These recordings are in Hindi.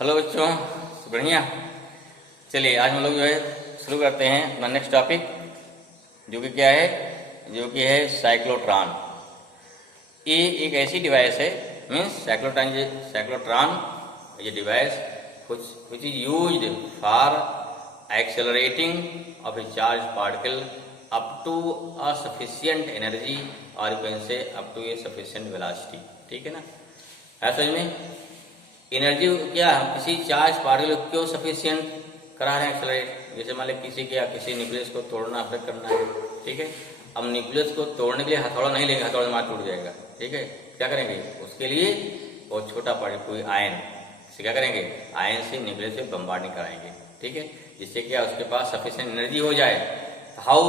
हेलो बच्चों, बढ़िया। चलिए आज हम लोग जो है शुरू करते हैं अपना नेक्स्ट टॉपिक, जो कि क्या है, जो कि है साइक्लोट्रॉन। ये एक ऐसी डिवाइस है, मीन्स साइक्लोट्रॉन ये device which is used for accelerating of a charged particle up to a sufficient energy और you can say up to a sufficient velocity। ठीक है ना, है समझ में? एनर्जी क्या, हम किसी चार्ज पार्टिकल को क्यों सफिशिएंट करा रहे हैं एक्सेलरेट। जैसे मान लीजिए किसी न्यूक्लियस को तोड़ना ब्रेक करना है, ठीक है। अब न्यूक्लियस को तोड़ने के लिए हथौड़ा नहीं लेंगे, हथौड़ा मार टूट जाएगा, ठीक है। क्या करेंगे उसके लिए, बहुत छोटा पार्टिकल कोई आयन से क्या करेंगे, आयन से न्यूक्लियस से बम्बार्डिंग कराएंगे, ठीक है, जिससे क्या उसके पास सफिशिएंट एनर्जी हो जाए। How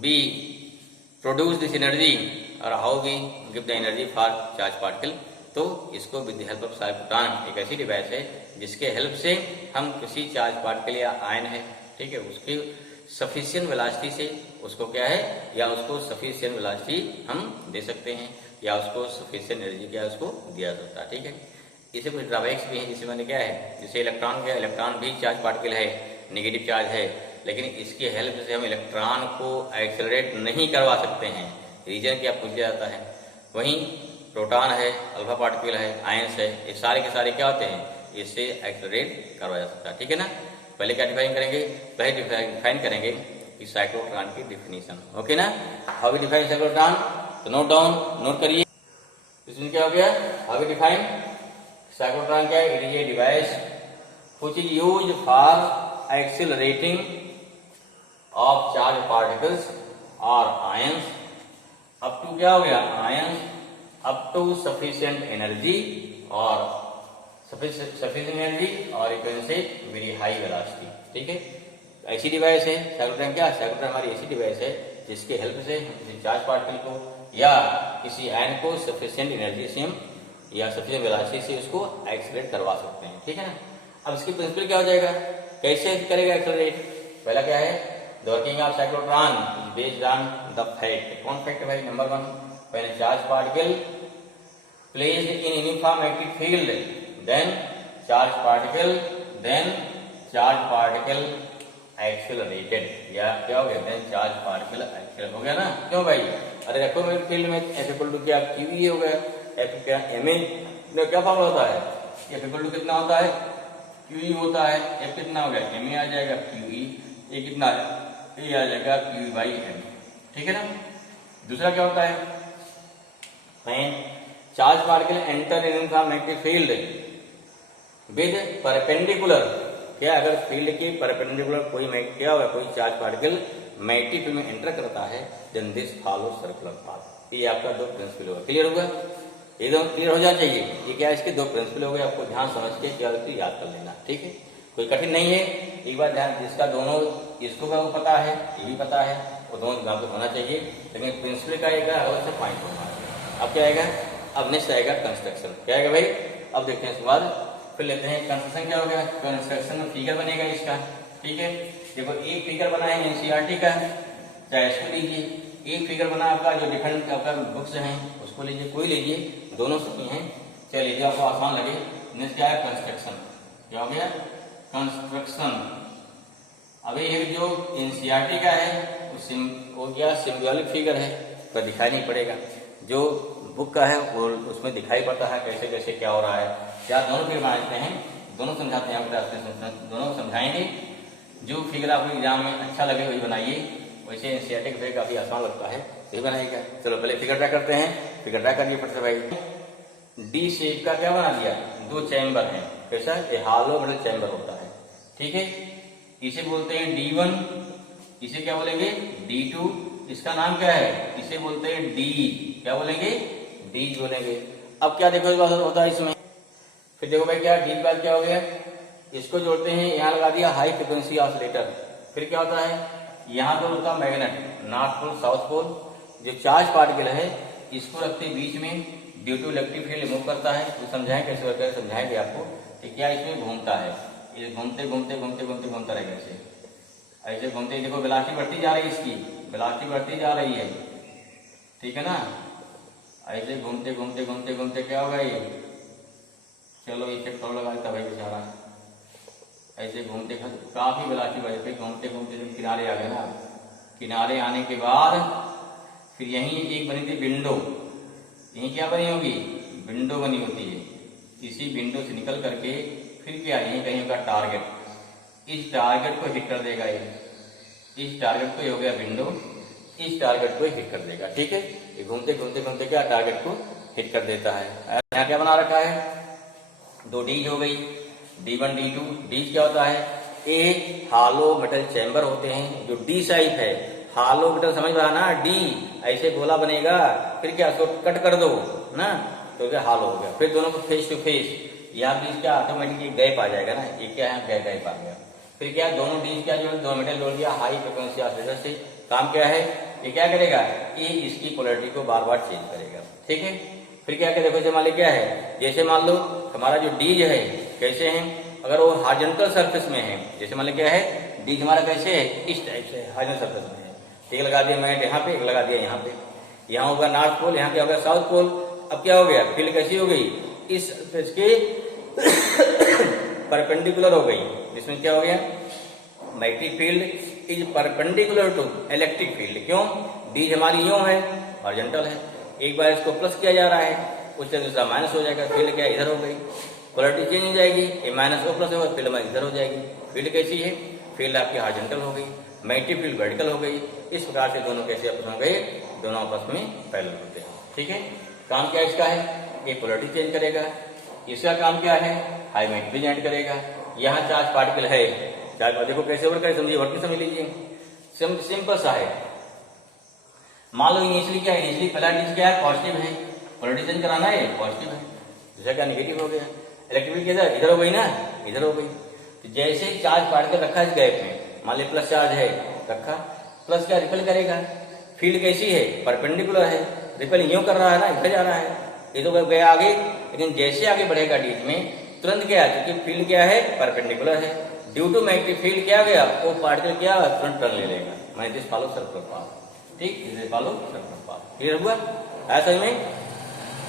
we produce this energy और how we give the energy for charge particle. तो इसको with the help of cyclotron, एक ऐसी डिवाइस है जिसके हेल्प से हम किसी चार्ज पार्टिकल या आयन है, ठीक है, उसकी सफिशिएंट वेलोसिटी से उसको क्या है, या उसको सफिशिएंट वेलोसिटी हम दे सकते हैं, या उसको सफिशिएंट एनर्जी क्या उसको दिया सकता है, ठीक है। इसे कुछ ड्रॉबैक्स भी हैं, जिससे मैंने क्या है, जैसे इलेक्ट्रॉन भी चार्ज पार्टिकल है, नेगेटिव चार्ज है, लेकिन इसकी हेल्प से हम इलेक्ट्रॉन को एक्सेलरेट नहीं करवा सकते हैं। रीजन क्या पूछा जाता है। वहीं प्रोटॉन है, अल्फा पार्टिकल है, आयंस है, ये सारे के सारे क्या होते हैं, इससे एक्सेलरेट करवाया जा सकता है, ठीक है ना। पहले क्या डिफाइन करेंगे, पहले डिफाइन करेंगे कि साइक्लोट्रॉन की डिफिनीशन, ओके ना। हाउ वी डिफाइन साइक्लोट्रॉन, तो नोट डाउन, नोट करिए। इसमें क्या हो गया, हाउ वी डिफाइन साइक्लोट्रॉन क्या है, it is a device which is used for accelerating of charge particles और आयंस अप टू, क्या हो गया, ions up to sufficient energy और सफिशिएंट एनर्जी और you can say very high velocity, ठीक है। ऐसी डिवाइस है साइक्लोट्रॉन। क्या साइक्लोट्रॉन हमारी ऐसी डिवाइस है जिसके हेल्प से हम किसी चार्ज पार्टिकल को या किसी आयन को सफिशिएंट एनर्जी से हम या सफिशिएंट वेलोसिटी से उसको एक्सेलरेट करवा सकते हैं, ठीक है ना। अब इसकी प्रिंसिपल क्या हो जाएगा, कैसे करेगा एक्सेलरेट। पहला क्या है, the working of cyclotron is based on the fact. कौन फैक्ट है भाई, number 1, when a charged particle placed in uniform magnetic field, then charged particle accelerated, या क्या हो गया, then charged particle accelerated हो गया ना। क्यों भाई, अरे रखो मेरे फील्ड में F इक्वल टू क्या, QE हो गया, F क्या MA क्या फॉर्मूला होता है, F इक्वल टू कितना होता है, QE होता है, F कितना हो गया, MA आ जाएगा, QE ये कितना, ये आ जाएगा QE बाई M, ठीक है ना। दूसरा क्या होता है, when charge particle enter in uniform magnetic field with perpendicular, क्या अगर फील्ड के परपेंडिकुलर कोई क्या होगा, कोई चार्ज पार्टिकल मैग्नेटिक फील्ड में एंटर करता है, then this follow circular path. ये आपका दो प्रिंसिपल होगा, क्लियर होगा, एकदम क्लियर हो जाना चाहिए। ये क्या है, इसके दो प्रिंसिपल हो गए, आपको ध्यान समझ के क्या याद कर लेना, ठीक है, कोई कठिन नहीं है। एक बार ध्यान, जिसका दोनों, इसको क्या पता है, ये भी पता है, वो दोनों दिमाग में होना चाहिए, लेकिन प्रिंसिपल का एक अलग से पॉइंट होना है। अब क्या आएगा, अब नेक्स्ट आएगा कंस्ट्रक्शन। क्या आएगा भाई, अब देखते हैं इसके बाद, फिर लेते हैं कंस्ट्रक्शन। क्या हो गया, कंस्ट्रक्शन में फिगर बनेगा इसका, ठीक है। देखो एक फिगर बना है एनसीईआरटी का, चाहे इसको लीजिए, एक फिगर बना आपका जो डिफरेंट आपका बुक्स हैं उसको लीजिए, कोई लीजिए, दोनों सही हैं, चलिए जो आपको आसान लगे। नेक्स्ट क्या है, कंस्ट्रक्शन। क्या हो गया, कंस्ट्रक्शन। अभी ये जो एनसीईआरटी का है वो क्या सिंबॉलिक फिगर है, तो दिखाई नहीं पड़ेगा। जो बुक का है वो उसमें दिखाई पड़ता है कैसे कैसे क्या हो रहा है। क्या दोनों फिगर बनाते हैं, दोनों समझाते हैं आपको, दोनों समझाएंगे। जो फिगर आपको एग्जाम में अच्छा लगे वही बनाइए, वैसे एनसीईआरटी का फिगर काफी आसान लगता है, वही बनाइएगा। चलो पहले फिगर ड्रा करते हैं, फिगर ड्रा करिए फट से भाई। डी शेप का क्या बना दिया, दो चैम्बर है, कैसा, ये हॉलो मिडल चैम्बर होता है, ठीक है। इसे बोलते हैं D1, इसे क्या बोलेंगे D2, इसका नाम क्या है, इसे बोलते हैं D, क्या बोलेंगे, D बोलेंगे। अब क्या देखो होता है इसमें, फिर देखो भाई क्या D के बाद क्या हो गया, इसको जोड़ते हैं, यहाँ लगा दिया हाई फ्रिक्वेंसी ऑसिलेटर। फिर क्या होता है, यहाँ पर होता है magnet, north pole south pole. जो चार्ज पार्टिकल है इसको रखते बीच में, due to electric field move करता है, तो समझाएं कैसे होता है, समझाएंगे आपको कि क्या इसमें घूमता है। ये घूमते घूमते घूमते घूमते घूमता रहेगा, ऐसे घूमते, देखो वेलोसिटी बढ़ती जा रही है, इसकी वेलोसिटी बढ़ती जा रही है, ठीक है ना। ऐसे घूमते घूमते घूमते घूमते क्या होगा ये, चलो चलो ये चक्कर लगा देता भाई बेचारा, ऐसे घूमते काफी वेलोसिटी बढ़ गई, घूमते घूमते जब किनारे आ गए ना, किनारे आने के बाद फिर यहीं एक बनी थी विंडो, यहीं क्या बनी होगी, विंडो बनी होती है। इसी विंडो से निकल करके फिर क्या, यहीं कहीं होगा टारगेट, इस टारगेट को हिट कर देगा ये, इस टारगेट को ये हो गया विंडो, इस टारगेट को हिट कर देगा। ठीक है, ये घूमते घूमते घूमते क्या टारगेट को हिट कर देता है। यहाँ क्या बना रखा है, दो डीज हो गई, D1 D2। डीज क्या होता है, एक हालो मेटल चैम्बर होते हैं जो डी शाइप है, हालो मेटल समझ में आना, डी ऐसे गोला बनेगा, फिर क्या उसको कट कर दो ना तो क्या हालो हो गया, फिर दोनों को फेस टू फेस, यहाँ बीच क्या ऑटोमेटिकली गैप आ जाएगा ना, ये क्या है गैप आ गया। फिर क्या दोनों डीज क्या जो दो मेटल जोड़ दिया हाई फ्रिक्वेंसी ऑसिलेटर से, काम क्या है, ये क्या करेगा, ये इसकी पोलैरिटी को बार बार चेंज करेगा। ठीक है, फिर क्या देखो जैसे मान लो क्या है, जैसे मान लो हमारा जो डीज है कैसे है, अगर वो हॉरिजॉन्टल सरफेस में है, जैसे मान लो क्या है डीज हमारा कैसे है, इस टाइप से हॉरिजॉन्टल सरफेस में है, एक लगा दिया मैं यहाँ पे, एक लगा दिया यहाँ पे, यहाँ होगा नॉर्थ पोल, यहाँ क्या होगा साउथ पोल। अब क्या हो गया, फील्ड कैसी हो गई, इस सरफेस के परपेंडिकुलर हो गई, जिसमें क्या हो गया, magnetic field is perpendicular to electric field. क्यों, डीज हमारी यूं है, हॉरिजॉन्टल है, एक बार इसको प्लस किया जा रहा है, उससे दूसरा माइनस हो जाएगा, फील्ड क्या इधर हो गई, पोलैरिटी चेंज हो जाएगी, ये माइनस को प्लस होगा, फील्ड में इधर हो जाएगी। फील्ड कैसी है, फील्ड आपकी हॉरिजॉन्टल हो गई, मैग्नेटिक फील्ड वर्टिकल हो गई। इस प्रकार से दोनों कैसे आपस में गए, दोनों आपस में पैरेलल होते हैं। ठीक है, काम क्या इसका है, ये पोलैरिटी चेंज करेगा, इसका काम क्या है, हाई मैग्नेटिक जनरेट करेगा। यहाँ चार्ज पार्टिकल है, चार्ज देखो कैसे वर्क करे, समझिए, वर्किंग समझ लीजिए, सिंपल सा है। मान लो इनिशियली क्या है, इनिशियली पहला डीज क्या है, पॉजिटिव है, पोलैरिटी चेंज कराना है, पॉजिटिव है, दूसरा क्या निगेटिव हो गया, इलेक्ट्रिक किधर इधर हो गई ना, इधर हो गई। तो जैसे चार्ज पार्टिकल रखा है इस गैप में, मान ली प्लस चार्ज है रखा, प्लस क्या रिपेल करेगा, फील्ड कैसी है, परपेंडिकुलर है, रिपेल यूं कर रहा है ना, इधर जा रहा है, ये तो गया आगे, लेकिन जैसे आगे बढ़ेगा डीज में तुरंत क्या है, क्योंकि फील्ड क्या है, परपेंडिकुलर है, ड्यू टू मैग्नेटिक फील्ड क्या गया, वो पार्टिकल क्या तुरंत टर्न ले लेगा, मैं दिस फॉलो सर्कुलर पाथ। ठीक, this follow circular path, clear हुआ ऐसा में।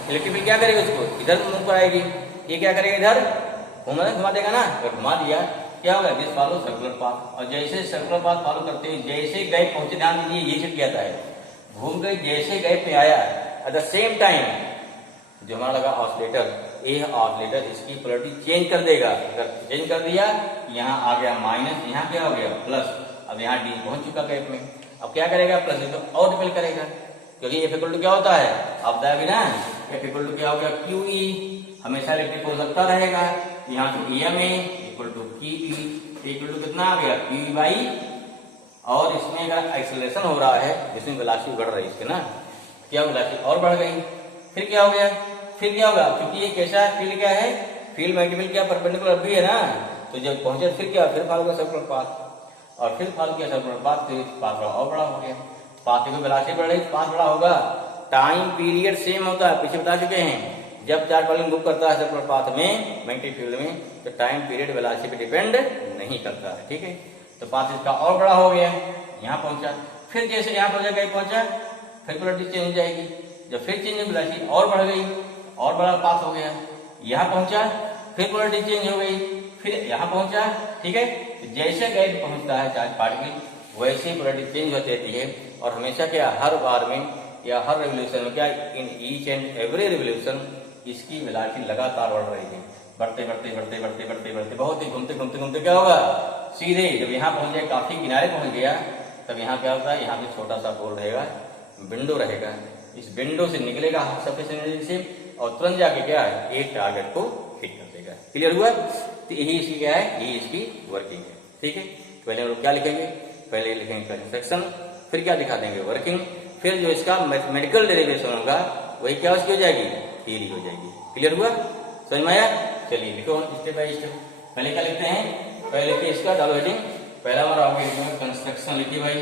इलेक्ट्रिक फील्ड क्या करेगा, उसको इधर मुंह पर आएगी, ये क्या करेगा, इधर घुमा देगा ना, अगर घुमा दिया क्या होगा, दिस फॉलो सर्कुलर पाथ। और जैसे सर्कुलर पाथ फॉलो करते हैं, जैसे गैप पहुंचे, ध्यान दीजिए ये चीज किया है, घूम गई, जैसे गैप में आया, एट द सेम टाइम जो हमारा लगा ऑसिलेटर, ये ऑसिलेटर इसकी पोलैरिटी चेंज कर देगा। अगर चेंज कर दिया, यहाँ आ गया माइनस, यहाँ क्या हो गया प्लस, अब यहाँ डी पहुंच चुका गैप में, अब क्या करेगा, प्लस तो और रिपेल करेगा, क्योंकि एफ इक्वल टू क्या होता है, आप बताएंगे ना, एफ इक्वल टू क्या हो गया, क्यू ई, हमेशा इलेक्ट्रिक हो सकता रहेगा, यहाँ से ई एम इक्वल टू की ई, इक्वल टू कितना आ गया, क्यू बाई, और इसमें अगर एक्सेलरेशन हो रहा है, जिसमें वेलोसिटी बढ़ रही है इसके ना, क्या वेलोसिटी और बढ़ गई, फिर क्या हो गया, फिर क्या होगा, क्योंकि ये कैसा है, फील्ड क्या है, फील्ड मैग्नेटिक क्या परपेंडिकुलर भी है ना, तो जब पहुंचे फिर क्या, फिर फॉलो किया सर्कुलर पाथ, और फिर फॉलो किया सर्कुलर पाथ, तो पाथ और बड़ा हो गया, पाथ की वेलोसिटी बढ़ रही, पाथ बड़ा होगा, टाइम पीरियड सेम होता है, पीछे बता चुके हैं, जब चार्ज पार्टिकल मूव करता है सर्कुलर पाथ में मैग्नेटिक फील्ड में, तो टाइम पीरियड वेलोसिटी पे डिपेंड नहीं करता है। ठीक है, तो पाथ इसका और बड़ा हो गया, यहाँ पहुंचा, फिर जैसे यहाँ पहुंचा, फिर पोलैरिटी चेंज हो जाएगी, जब फिर चेंज वेलोसिटी और बढ़ गई, और बड़ा पाथ हो गया, यहाँ पहुंचा, फिर पोलैरिटी चेंज हो गई, फिर यहाँ पहुंचा। ठीक है, तो जैसे गैप पहुंचता है चार्ज पार्टिकल, वैसे पोलैरिटी चेंज होती रहती है, और हमेशा क्या हर बार में या हर रिवोल्यूशन में क्या, in each and every revolution इसकी वेलोसिटी लगातार बढ़ रही है, बढ़ते बढ़ते बढ़ते बढ़ते बढ़ते बढ़ते बहुत ही घूमते घूमते घूमते क्या होगा, सीधे जब यहाँ पहुंच जाए, काफी किनारे पहुंच गया, तब यहाँ क्या होता है, यहाँ पे छोटा सा होल रहेगा, विंडो रहेगा, इस विंडो से निकलेगा सरफेस एनर्जी से, और तुरंत जाके क्या है, एक टारगेट को हिट कर देगा। क्लियर हुआ, तो यही इसकी क्या है, यही इसकी वर्किंग है। ठीक है, पहले हम लोग क्या लिखेंगे, पहले लिखेंगे कंस्ट्रक्शन, फिर क्या दिखा देंगे, वर्किंग, फिर जो इसका मैथमेटिकल डेरिवेशन होगा वही क्या उसकी हो जाएगी, थियरी हो जाएगी। क्लियर हुआ, समझ में आया, चलिए लिखो स्टेप बाय स्टेप। पहले क्या लिखते हैं, पहले लिखिए इसका डालो हेडिंग, पहला हमारा हो गया कंस्ट्रक्शन, लिखिए भाई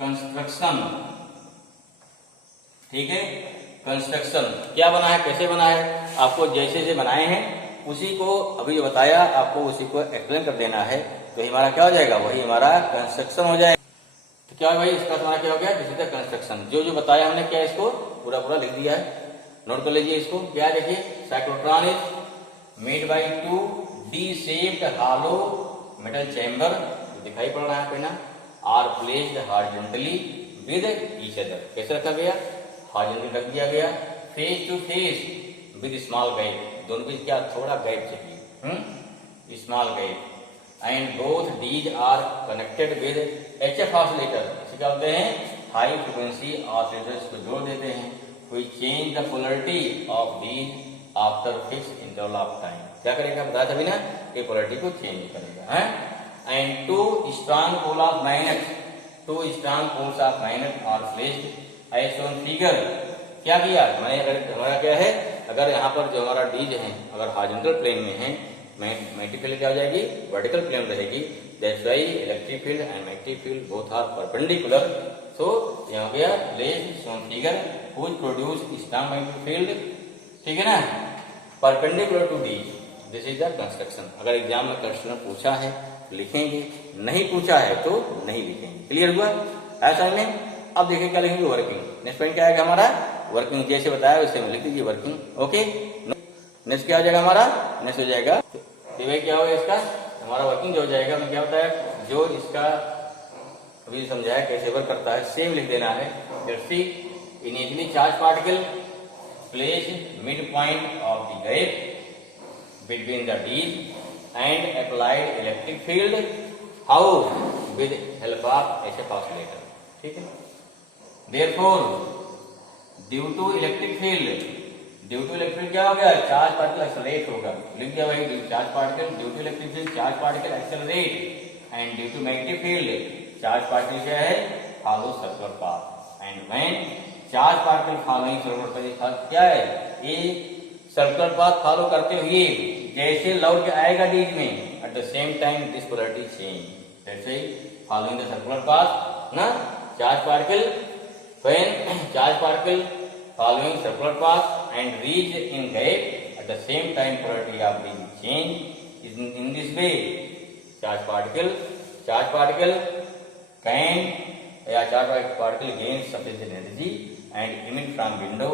कंस्ट्रक्शन। ठीक है, कंस्ट्रक्शन क्या बना है, कैसे बना है, आपको जैसे जैसे बनाए हैं उसी को अभी जो बताया आपको उसी को एक्सप्लेन कर देना है, तो हमारा क्या हो जाएगा, वही हमारा कंस्ट्रक्शन हो जाएगा। तो क्या भाई इसका तुम्हारा क्या हो गया, दिस इज द कंस्ट्रक्शन, जो जो बताया हमने क्या इसको पूरा पूरा लिख दिया है, नोट कर लीजिए इसको। क्या देखिए, cyclotron is made by two D shaped hollow metal chamber, दिखाई पड़ रहा है पे ना, are placed horizontally with each other. कैसे रखा गया? हॉरिजॉन्टली रख दिया गया, face to face with small gap, दोनों के क्या थोड़ा गैप चाहिए, small gap. And both dees are connected with HF oscillator, इसे क्या बोलते हैं? हाई फ्रिक्वेंसी ऑसिलेटर्स को जोड़ देते हैं। We change the polarity of dees after fix interval of time. क्या करेगा? बताया था भी ना कि पोलरिटी को चेंज करेगा है। And two strong pole of magnet, two strong poles of magnet are placed as shown figure. क्या किया मैंने? हमारा क्या है, अगर यहाँ पर जो हमारा डीज है अगर हॉरिजॉन्टल प्लेन में है, मैग्नेटिक फील्ड क्या हो जाएगी? वर्टिकल प्लेन रहेगी। That's why electric field and magnetic field both are perpendicular. So यहाँ गया placed shown figure which produce strong magnetic field, ठीक है ना, perpendicular to dees. This is the construction. अगर एग्जाम में क्वेश्चन पूछा है तो लिखेंगे, नहीं पूछा है तो नहीं लिखेंगे। क्लियर हुआ? ऐसा में अब देखिए क्या लिखेंगे? वर्किंग। नेक्स्ट पॉइंट क्या आएगा हमारा? वर्किंग। जैसे बताया वैसे में लिख दीजिए वर्किंग। ओके, नेक्स्ट क्या हो जाएगा हमारा? नेक्स्ट हो जाएगा भाई क्या होगा इसका? हमारा वर्किंग जो हो जाएगा मैं क्या होता है, जो इसका अभी समझाया कैसे वर्क करता है, सेम लिख देना है। जैसे initially charge particle place mid point of the gap between the dees and applied electric field, how? With help of HF oscillator, ठीक है। Therefore due to electric field, due to electric क्या हो गया? चार्ज पार्टिकल एक्सेलरेट होगा। लिख दिया भाई, charge particle due to electric field charge particle accelerate and due to magnetic field charge particle क्या है? Follow circular path. And when charge particle following circular path क्या है? ये सर्कुलर पाथ फॉलो करते हुए जैसे लौट के आएगा डीज में, at the same time this polarity change. That's why following the circular path ना, charge particle when charge particle following circular path and reach in gap at the same time polarity of the change in this way charge particle can charge particle gains sufficient energy and emit from window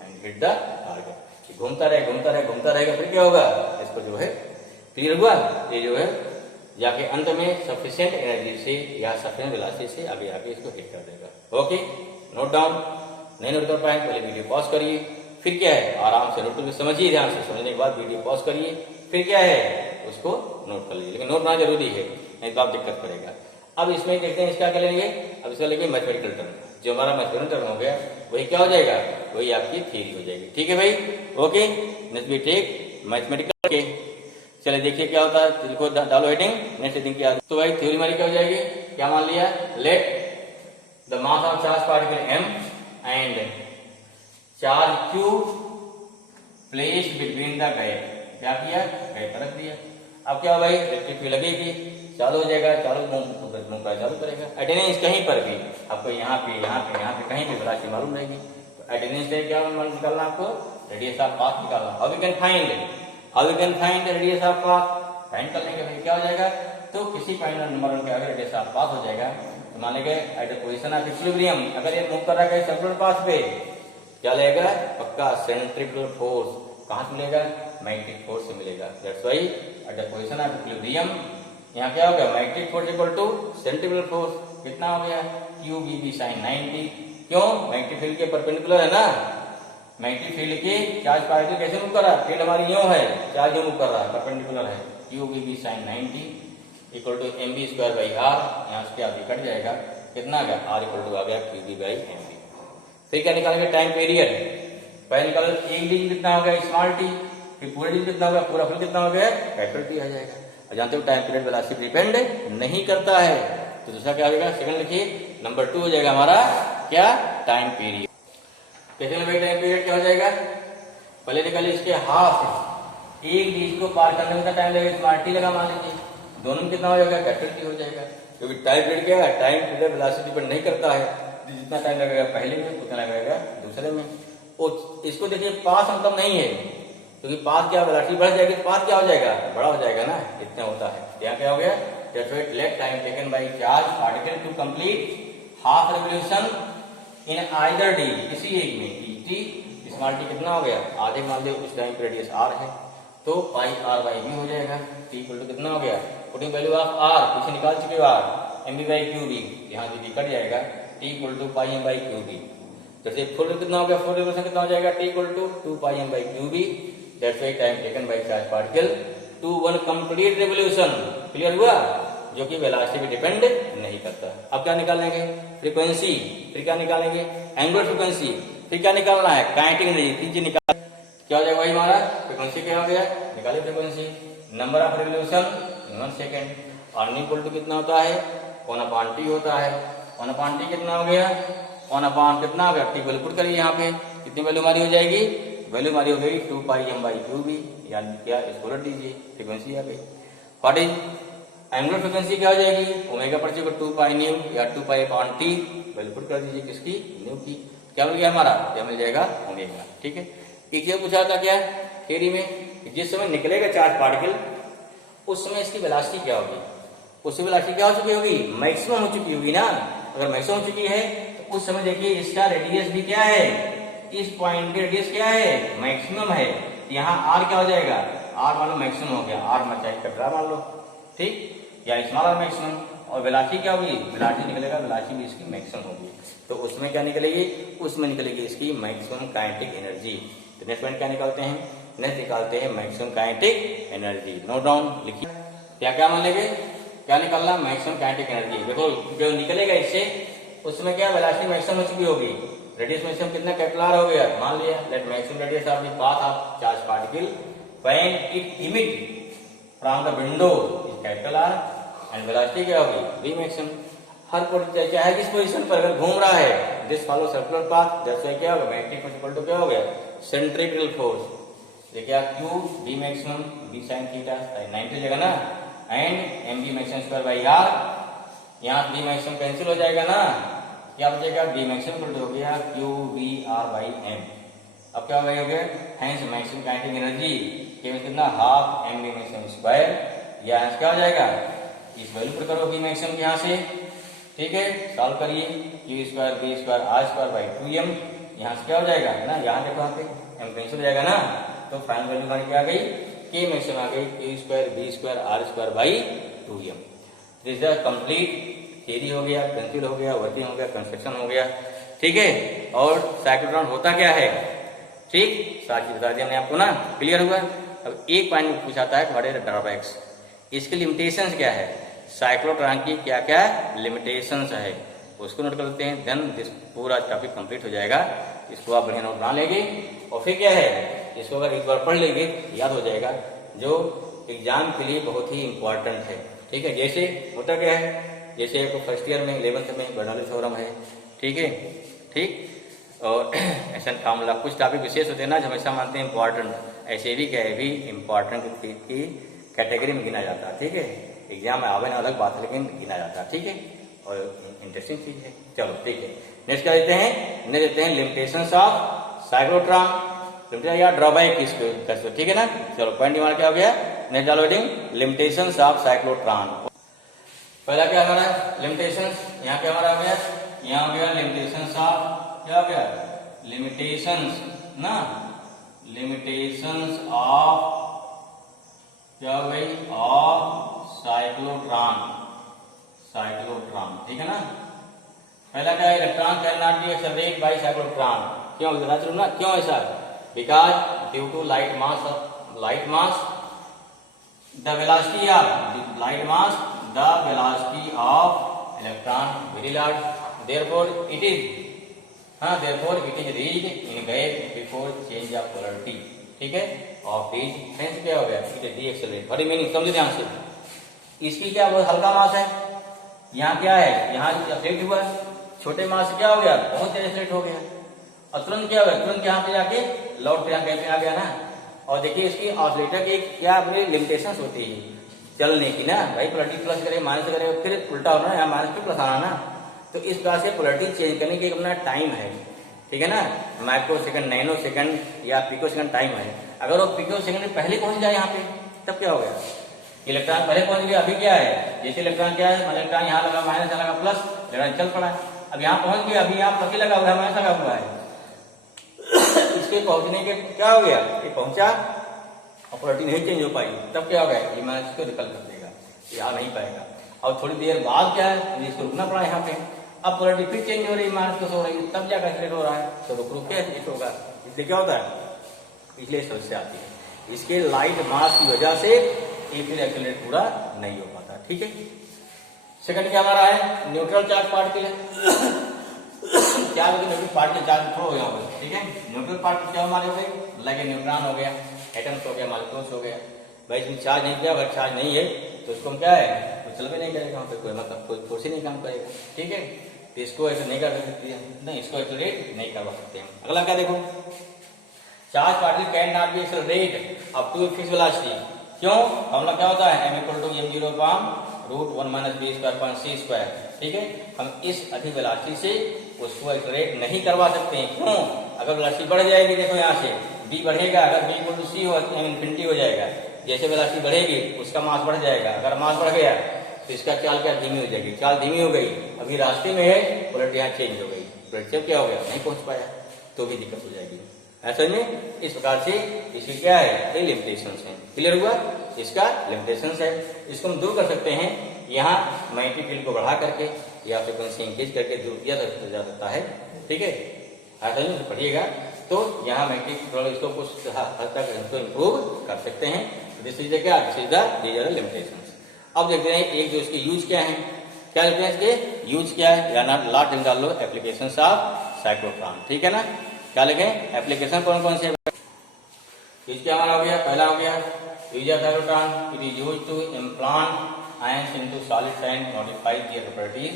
and hit the target। घूमता रहेगा फिर क्या होगा? इसको जो है क्लियर हुआ? ये जो है जाके अंत में सफिशिएंट एनर्जी से या सफिशिएंट वेलोसिटी से आगे इसको हिट कर देगा। Okay, note down. नहीं नोट कर पाए पहले वीडियो पॉज करिए, फिर क्या है आराम से नोट समझिए, ध्यान से समझने के बाद वीडियो पॉज करिए, फिर क्या है उसको नोट कर लीजिए। लेकिन नोट होना जरूरी है, नहीं तो आप दिक्कत करेगा। अब इसमें देखते हैं इसका क्या लेंगे। अब इसका लेंगे मैथमेटिकल टर्म। जो हमारा मैथमेटिकल टर्म हो गया वही क्या हो जाएगा? वही आपकी थ्योरी हो जाएगी। ठीक है भाई, okay. Next we take mathematical के। चलिए देखिए क्या होता है, देखो डालो हेडिंग। नेक्स्ट हेडिंग क्या? तो भाई थ्योरी हमारी क्या हो जाएगी? क्या मान लिया? Let the mass of charge particle m and charge q placed between the gap। क्या किया? गैप रख दिया। अब क्या भाई? इलेक्ट्रिक फील्ड लगेगी, चालू हो जाएगा, चालू करेगा। अटेंडेंस कहीं पर भी आपको यहाँ पे कहीं भी वेलोसिटी मालूम रहेगी। तो अटेंडेंस से क्या निकालना आपको? रेडियस ऑफ पाथ निकालना। How we can find radius of path? Find कर लेंगे भाई, क्या हो जाएगा? तो किसी पॉइंट नंबर के आगे रेडियस ऑफ पाथ हो जाएगा। तो मान लेंगे eight the position of equilibrium, अगर ये मूव कर रहा है सर्कुलर पाथ पे, क्या लगेगा? पक्का सेंट्रीफ्यूगल फोर्स। कहां से मिलेगा? मैग्नेटिक फोर्स से मिलेगा। That's why at the position of equilibrium यहाँ क्या हो गया? Magnetic force equal to centrifugal force. कितना हो गया? QBB sin 90। क्यों? मैग्नेटिक फील्ड के परपेंडिकुलर है ना। मैग्नेटिक फील्ड के चार्ज पार्टिकल कैसे मूव कर रहा है? फील्ड हमारी यूं है, चार्ज यूं मूव कर रहा है, परपेंडिकुलर है। QBB sin 90 equal to mb square by r। यहाँ से क्या कट जाएगा? कितना आ गया? r इक्वल टू आ गया QB बाई mb। फिर क्या निकालेंगे? Time period. पहले निकाल एक डी कितना हो गया? Small T. फिर पूरा डी कितना हो गया? पूरा फुल कितना हो गया? कैपिटल टी आ जाएगा। और जानते हो टाइम पीरियड वेलोसिटी डिपेंड नहीं करता है। तो दूसरा क्या हो जाएगा? सेकंड लिखिए, नंबर 2 हो जाएगा हमारा क्या? Time period. कैसे भाई टाइम पीरियड क्या हो जाएगा? पहले निकालिए इसके हाफ। एक डीज को पार करने में टाइम लगेगा, स्मॉल टी लगा मान लीजिए, दोनों में कितना हो जाएगा? कैपिटल टी हो जाएगा। क्योंकि टाइम पीरियड क्या है? टाइम पीरियड वेलोसिटी पर नहीं करता है। जितना टाइम लगेगा पहले में उतना लगेगा दूसरे में। और इसको देखिए पास मतलब नहीं है, क्योंकि पास क्या वेलोसिटी बढ़ जाएगी तो पास क्या हो जाएगा? बड़ा हो जाएगा ना, इतना होता है। यहाँ क्या हो गया? Let time taken by charge particle to complete half revolution in either D, किसी एक में टी। स्मॉल टी कितना हो गया? आधे मान लो उस टाइम रेडियस r है, तो पाई आर बाई बी हो जाएगा। टी इक्वल टू कितना हो गया, पुटिंग वैल्यू ऑफ आर, पीछे निकाल चुके हो R, M B by Q B, यहाँ से बी कट जाएगा, T equal to pi M by Q B. जैसे फुल कितना हो गया, फुल रिवोल्यूशन कितना हो जाएगा, T equal to 2 pi M by Q B, that's why time taken by charge particle to one complete revolution. Clear हुआ, जो कि वेलोसिटी पे डिपेंड नहीं करता। अब क्या निकालेंगे, फ्रीक्वेंसी, फिर क्या निकालेंगे, एंगुलर फ्रीक्वेंसी, फिर क्या निकालना है, काइनेटिक एनर्जी, तीन चीज निकाल, क्या हो जाएगा भाई हमारा, फ्रीक्वेंसी क्या हो गया, निकालिए frequency, number of revolution in 1 second, अर्न इक्वल टू कितना होता है, 1/t होता है, 1/t कितना हो गया, 1 कितना हो गया, टी वैल्यू पुट करिए यहाँ पे, कितनी वैल्यू हमारी हो जाएगी, वैल्यू हमारी हो गई 2 pi M by Q B, यानी क्या इसको रख दीजिए, फ्रीक्वेंसी आ गई। व्हाट इज एंगुलर फ्रीक्वेंसी, क्या हो जाएगी, ओमेगा पर 2 पाई न्यू या 2 pi upon T, value put कर दीजिए किसकी, न्यू की, क्या मिल गया हमारा, क्या मिल जाएगा, ओमेगा। ठीक है, एक ये पूछा था क्या थ्योरी में, जिस समय निकलेगा चार्ज पार्टिकल उस समय इसकी वेलोसिटी क्या होगी, उसकी वेलोसिटी क्या हो चुकी होगी, मैक्सिमम हो चुकी होगी ना। अगर मैक्सिमम हो चुकी है तो उस समय देखिए इसका रेडियस भी क्या है, इस पॉइंट के रेडियस क्या है, मैक्सिमम है, तो यहाँ आर क्या हो जाएगा, आर मान लो मैक्सिमम हो गया, आर मान चाहे कटरा मान लो, ठीक, या स्मॉल आर मैक्सिमम, और वेलोसिटी क्या होगी, वेलोसिटी निकलेगा, वेलोसिटी भी इसकी मैक्सिमम होगी, तो उसमें क्या निकलेगी, उसमें निकलेगी इसकी मैक्सिमम काइनेटिक एनर्जी। तो नेक्स्ट पॉइंट क्या निकालते हैं, नेक्स्ट निकालते हैं maximum kinetic energy. Note down लिखिए, क्या क्या मान लेंगे, क्या निकालना, मैक्सिमम काइनेटिक एनर्जी। देखो जो निकलेगा इससे उसमें क्या वेलोसिटी मैक्सिमम हो चुकी होगी, रेडियस मैक्सिमम कितना कैपिटल आर हो गया, मान लिया, let maximum radius of the path of charge particle when it emit from the window is capital R and velocity क्या होगी, वी मैक्सिमम। हर चाहे किस पोजीशन पर अगर घूम रहा है, this follow circular path, that's why क्या होगा, मैग्नेटिक फोर्स इक्वल टू क्या हो गया, सेंट्रिपिटल फोर्स, ये क्या Q B maximum B sine theta 90 जगह ना, and M B maximum square by R, यहाँ बी मैक्सिमम कैंसिल हो जाएगा ना, क्या बचेगा, बी मैक्सिमम इक्वल टू हो गया Q B R by M. अब क्या हो गया, हैंस मैक्सिमम काइनेटिक एनर्जी कितना, half M B maximum square, या क्या हो जाएगा, इस वैल्यू पर करो बी मैक्सिमम यहाँ से, ठीक है, सॉल्व करिए, Q square B square R square by 2m, यहाँ से क्या हो जाएगा ना, यहाँ देखो यहाँ पे एम कैंसिल हो जाएगा ना, तो फाइनल वैल्यू हमारी क्या आ गई, के मैक्सिमम आ गई Q square B square R square by 2m। This is complete theory हो गया, प्रिंसिपल हो गया, वर्किंग हो गया, कंस्ट्रक्शन हो गया, ठीक है। और साइक्लोट्रॉन होता क्या है, ठीक, सारी चीज बता दी हमने आपको ना, क्लियर हुआ। अब एक पॉइंट पूछा था व्हाट आर ड्रॉबैक्स, इसके लिमिटेशंस क्या है, साइक्लोट्रॉन की क्या क्या लिमिटेशंस है उसको नोट कर लेते हैं, देन दिस पूरा टॉपिक कंप्लीट हो जाएगा। इसको आप बढ़िया नोट बना लेंगे और फिर क्या है, इसको अगर एक बार पढ़ लेंगे याद हो जाएगा, जो एग्जाम के लिए बहुत ही इंपॉर्टेंट है, ठीक है। जैसे होता क्या है, जैसे आपको फर्स्ट ईयर में 11th में बर्नौली थ्योरम है, ठीक है, ठीक, और ऐसा फार्मूला कुछ टॉपिक विशेष होते हैं ना जो हमेशा मानते हैं इंपॉर्टेंट, ऐसे भी क्या है भी इंपॉर्टेंट की कैटेगरी में गिना जाता है, ठीक है। एग्जाम में आवे ना अलग बात है, लेकिन गिना जाता है, ठीक है, और इंटरेस्टिंग चीज है। चलो ठीक है, नेक्स्ट क्या देते हैं, नेक्स्ट देते हैं लिमिटेशंस ऑफ साइक्लोट्रॉन, लिमिटेशन या ड्रॉबैक इसको, ठीक है ना। चलो पॉइंट नंबर क्या हो गया, नेक्स्ट डालो लिमिटेशंस ऑफ साइक्लोट्रॉन। पहला क्या हमारा लिमिटेशंस, यहाँ क्या हमारा हो गया, यहाँ हो गया लिमिटेशंस ऑफ, क्या हो गया, लिमिटेशंस ना, लिमिटेशंस ऑफ क्या हो गई, ऑफ साइक्लोट्रॉन, साइक्लोट्रॉन, ठीक है ना। पहला क्या है, electron can not be accelerated by cyclotron, क्यों बता चलो ना, क्यों ऐसा, because due to light mass the velocity of light mass the velocity of electron very large, therefore it is reached in gap before change of polarity, ठीक है, ऑफ दीज, हेंस क्या हो गया, इट इज डीएक्सेलरेट। बड़ी मीनिंग समझो ध्यान से, इसकी क्या बहुत हल्का मास है, यहाँ क्या है, यहाँ एक्सेलरेट हुआ, छोटे मास से क्या हो गया, बहुत एक्सेलरेट हो गया, और तुरंत क्या हो गया, तुरंत यहाँ पे जाके लौट के यहाँ कैसे आ गया ना। और देखिए इसकी ऑसिलेटर की क्या अपनी लिमिटेशंस होती है चलने की ना, भाई पोलैरिटी प्लस करे माइनस करे फिर उल्टा होना है, यहाँ माइनस पे प्लस आना ना, तो इस प्रकार से पोलैरिटी चेंज करने की अपना टाइम है, ठीक है ना, माइक्रो सेकंड, नैनो सेकंड या पिको सेकंड टाइम है। अगर वो पिको सेकंड पहले पहुंच जाए यहाँ पे तब क्या हो गया, इलेक्ट्रॉन पहले पहुंच गया, अभी क्या है, जैसे इलेक्ट्रॉन क्या है, इलेक्ट्रॉन यहाँ लगा माइनस, लगा प्लस, इलेक्ट्रॉन चल पड़ा है, अब यहाँ पहुंच गया, अभी यहाँ प्लस लगा हुआ है, माइनस लगा हुआ है इसके पहुंचने के क्या हो गया, ये पहुंचा और पोलरिटी नहीं चेंज हो पाई, तब क्या होगा, ये माइनस इसको रिपल कर देगा, ये आ नहीं पाएगा। और थोड़ी देर बाद क्या है, इसको रुकना पड़ा यहाँ पे, अब पोलरिटी फिर चेंज हो रही है, माइनस प्लस हो रही है, तब जाकर एक्सीलरेट हो रहा है, तो रुक के एक्सीलरेट होगा। इसलिए क्या होता है, इसलिए समस्या आती है, इसके लाइट मास की वजह से ये फिर एक्सीलरेट पूरा नहीं हो पाता। ठीक है। सेकंड क्या हमारा है, न्यूट्रल चार्ज पार्टिकल है। क्या होगा, न्यूट्रल पार्टिकल चार्ज थ्रो हो गया होगा। ठीक है, न्यूट्रल पार्टिकल क्या हमारे हो गए, लाइक न्यूट्रॉन हो गया, एटम्स हो गया, मॉलिक्यूल्स हो गया। भाई इसमें चार्ज नहीं किया, अगर चार्ज नहीं है तो इसको हम क्या है, तो चल भी नहीं करेगा, वहाँ पे कोई मतलब कोई फोर्स ही नहीं काम करेगा। ठीक है, तो इसको ऐसे नहीं कर सकते हैं, नहीं इसको एक्सीलरेट नहीं करवा सकते हैं। अगला क्या देखो, charge particle can not be accelerate up to fix velocity. क्यों, फॉर्मूला क्या होता है, m = m0/√1 - b² c²। ठीक है, हम इस अधिक वेलोसिटी से उसको एक्सीलरेट नहीं करवा सकते हैं। क्यों, अगर वेलोसिटी बढ़ जाएगी, देखो यहाँ से b बढ़ेगा, अगर b = c हो इन्फिनिटी हो जाएगा। जैसे वेलोसिटी बढ़ेगी उसका मास बढ़ जाएगा, अगर मास बढ़ गया तो इसका चाल क्या धीमी हो जाएगी, चाल धीमी हो गई, अभी रास्ते में है, पोलरिटी यहाँ चेंज हो गई, पोलरिटी क्या हो गया, नहीं पहुंच पाया, तो भी दिक्कत हो जाएगी। ऐसा में इस प्रकार से इसकी क्या है, ये लिमिटेशंस है। क्लियर हुआ, इसका लिमिटेशंस है, इसको हम दूर कर सकते हैं, यहाँ मैग्नेटिक फील्ड को बढ़ा करके या फ्रीक्वेंसी इंक्रीज करके दूर किया जा सकता है। ठीक है, ऐसा में पढ़िएगा तो यहाँ मैग्नेटिक इसको कुछ हद तक इसको इम्प्रूव कर सकते हैं। दिस इज क्या, दिस इज द लिमिटेशंस। अब देखते हैं एक जो इसके यूज क्या है, क्या लिखते हैं इसके यूज क्या है, या ना लाट डाल लो, एप्लीकेशंस ऑफ साइक्लोट्रॉन। ठीक है ना, क्या लिखें, एप्लीकेशन कौन कौन से, यूज क्या हमारा हो गया, पहला हो गया use of cyclotron, it is used to implant ions into solid and modify their properties.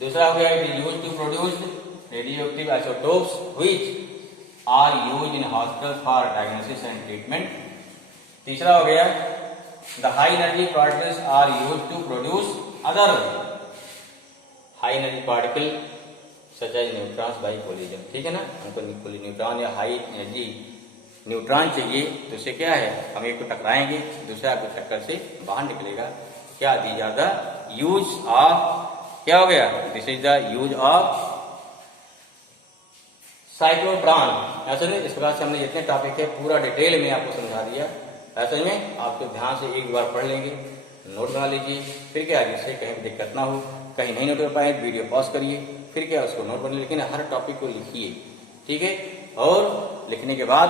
दूसरा हो गया, it is used to produce radioactive isotopes which are used in hospital for diagnosis and treatment. तीसरा हो गया, the high energy particles are used to produce other high energy particle such as neutrons by collision. ठीक है ना, हमको न्यूट्रॉन या हाई एनर्जी न्यूट्रॉन चाहिए, तो उससे क्या है, हम एक को टकराएंगे, दूसरा आपको टक्कर से बाहर निकलेगा। क्या दी ज्यादा यूज ऑफ, क्या हो गया, this is the use of cyclotron. ऐसे में इस प्रकार से हमने जितने टॉपिक है पूरा डिटेल में आपको समझा दिया। ऐसे में आपको ध्यान से एक बार पढ़ लेंगे, नोट बना लीजिए, फिर क्या जिससे कहीं दिक्कत ना हो, कहीं नहीं नोट कर पाए वीडियो पॉज करिए, फिर क्या उसको नोट बना, लेकिन हर टॉपिक को लिखिए। ठीक है, और लिखने के बाद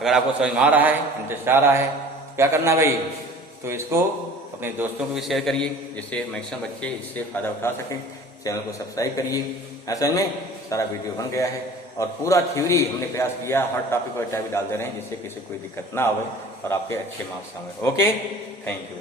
अगर आपको समझ में आ रहा है, इंटरेस्ट आ रहा है, क्या करना भाई, तो इसको अपने दोस्तों को भी शेयर करिए, जिससे मैक्सिमम बच्चे इससे फायदा उठा सकें। चैनल को सब्सक्राइब करिए। ऐसा में सारा वीडियो बन गया है और पूरा थ्योरी हमने प्रयास किया, हर टॉपिक पर टाइप डाल दे रहे हैं, जिससे किसी कोई दिक्कत ना आवे और आपके अच्छे मार्क्स आए। Okay, thank you.